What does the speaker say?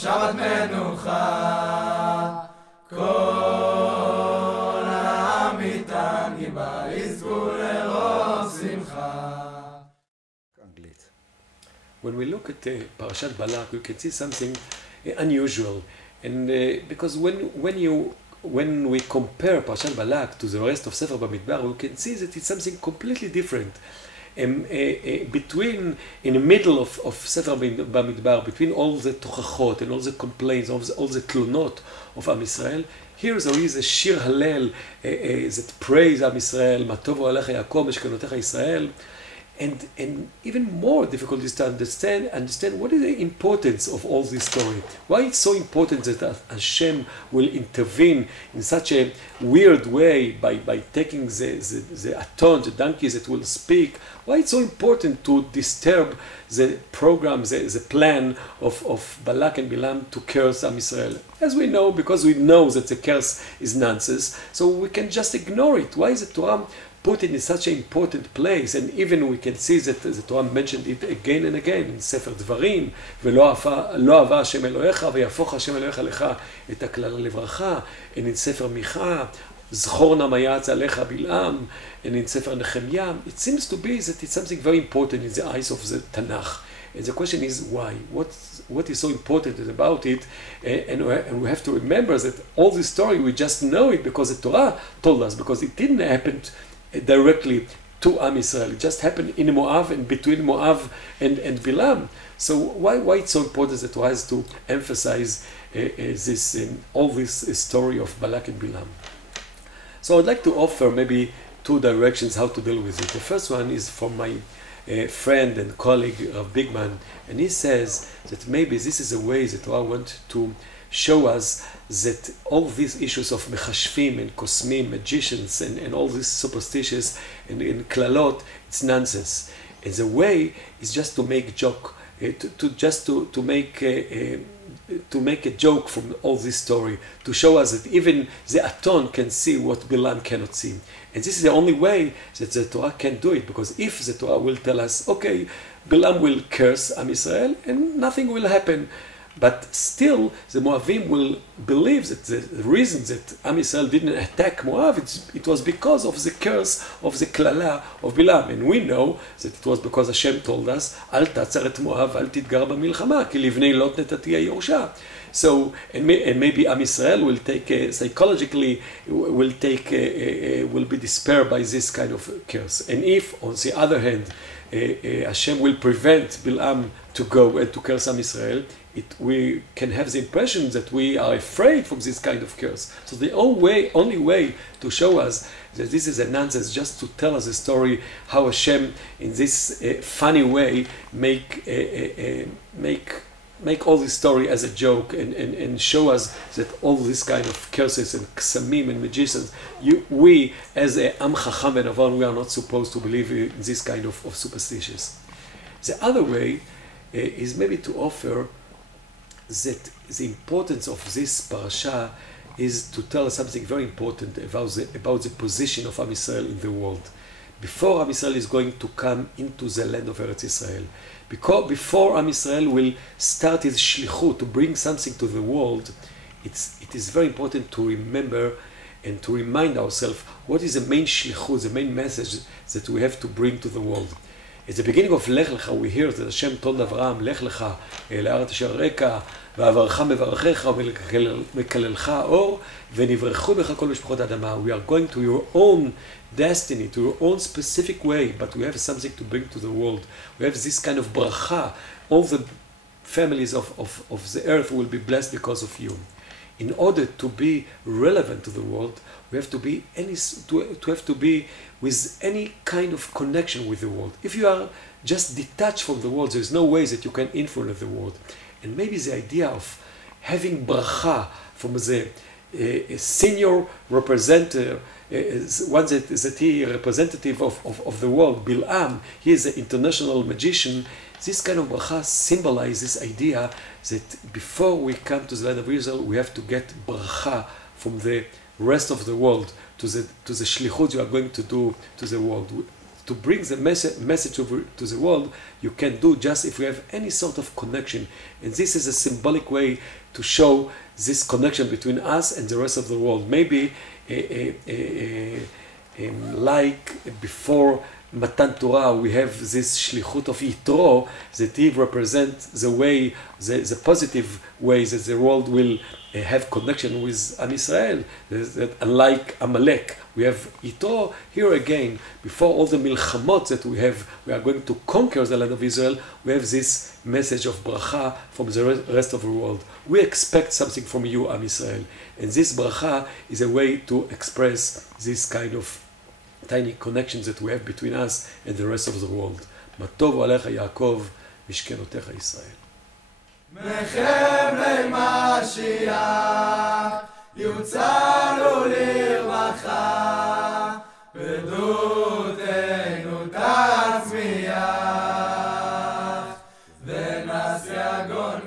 שבת מנוחה, כל העם איתן גיבה יזכו לרוב שמחה. When we look at Parashat Balak, we can see something unusual, and because when we compare Parashat Balak to the rest of Sefer Bamidbar, we can see that it's something completely different. In the middle of Sefer Bamidbar, between all the tochachot and all the complaints, all the tlunot of Am Yisrael, here there is a shir halel that praise Am Yisrael, Ma tovu alecha Yaakov, meshkanotecha Yisrael. And even more difficult is to understand what is the importance of all this story. Why it's so important that Hashem will intervene in such a weird way by taking the aton, the donkeys that will speak. Why it's so important to disturb the program, the plan of Balak and Bilam to curse Am Yisrael. As we know, because we know that the curse is nonsense, so we can just ignore it. Why is the Torah put it in such an important place? And even we can see that the Torah mentioned it again and again in Sefer Dvarim, ולא אהבה השם אלוהיך ויהפוך השם אלוהיך לך את הקללה לברכה, and in Sefer Micha, זכור נא מה יעץ עליך בלעם, and in Sefer Nehemiah. It seems to be that it's something very important in the eyes of the Tanakh. And the question is why? What is so important about it? And we have to remember that all this story, we just know it because the Torah told us, because it didn't happen directly to Am Yisrael. It just happened in Moab and between Moab and Bilam. So why it's so important that Torah has to emphasize all this story of Balak and Bilam? So I'd like to offer maybe two directions how to deal with it. The first one is from my friend and colleague of Bigman, and he says that maybe this is a way that Torah wants to show us that all these issues of mechashfim and kosmim, magicians, and all these superstitious and klalot, it's nonsense. And the way is just to make joke, to make a joke from all this story, to show us that even the aton can see what Bilam cannot see. And this is the only way that the Torah can do it, because if the Torah will tell us, okay, Bilam will curse Am Yisrael and nothing will happen, but still the Moavim will believe that the reason that Am Yisrael didn't attack Moab, it was because of the curse of the klala of Bilam. And we know that it was because Hashem told us, Al tatzar et Moab, al titgar b'milchama, ki livnei lot netati yorusha. So, and maybe Am Yisrael will take, psychologically, will be despaired by this kind of curse. And if, on the other hand, Hashem will prevent Bilam to go and to curse Am Yisrael, we can have the impression that we are afraid from this kind of curse. So the only way to show us that this is a nonsense, just to tell us a story how Hashem, in this funny way, make all this story as a joke and show us that all this kind of curses and ksamim and magicians, we as a Am Chacham and Avon, we are not supposed to believe in this kind of superstitions. The other way is maybe to offer that the importance of this parasha is to tell us something very important about the position of Am Yisrael in the world. Before Am Yisrael is going to come into the land of Eretz Yisrael, before Am Yisrael will start his shlichut to bring something to the world, it is very important to remember and to remind ourselves what is the main shlichut, the main message that we have to bring to the world. At the beginning of Lech Lecha, we hear that Hashem told Avraham, Lech Lecha, לארץ אשר אראך, ואברך מברכך ומקללך אור, ונברכו בך כל משפחות האדמה. We are going to your own destiny, to your own specific way, but we have something to bring to the world. We have this kind of bracha. All the families of the earth will be blessed because of you. In order to be relevant to the world, we have to be with any kind of connection with the world. If you are just detached from the world, there is no way that you can influence the world. And maybe the idea of having bracha from the senior representative, one that he representative of the world, Bilam, he is an international magician. This kind of bracha symbolizes this idea that before we come to the land of Israel, we have to get bracha from the rest of the world to the shlichut you are going to do to the world, to bring the message over to the world, you can do just if we have any sort of connection. And this is a symbolic way to show this connection between us and the rest of the world. Maybe like before Matan Torah, we have this shlichut of Yitro, that he represents the way, the positive ways that the world will have connection with Am Israel. That unlike Amalek, we have Yitro. Here again, before all the milchamot that we have, we are going to conquer the land of Israel, we have this message of bracha from the rest of the world. We expect something from you, Am Israel. And this bracha is a way to express this kind of tiny connections that we have between us and the rest of the world. מה טובו עליך יעקב, משכנותיך ישראל. מחבלי משיח יוצאנו לרווחה, פדותנו תצמיח ונס יגון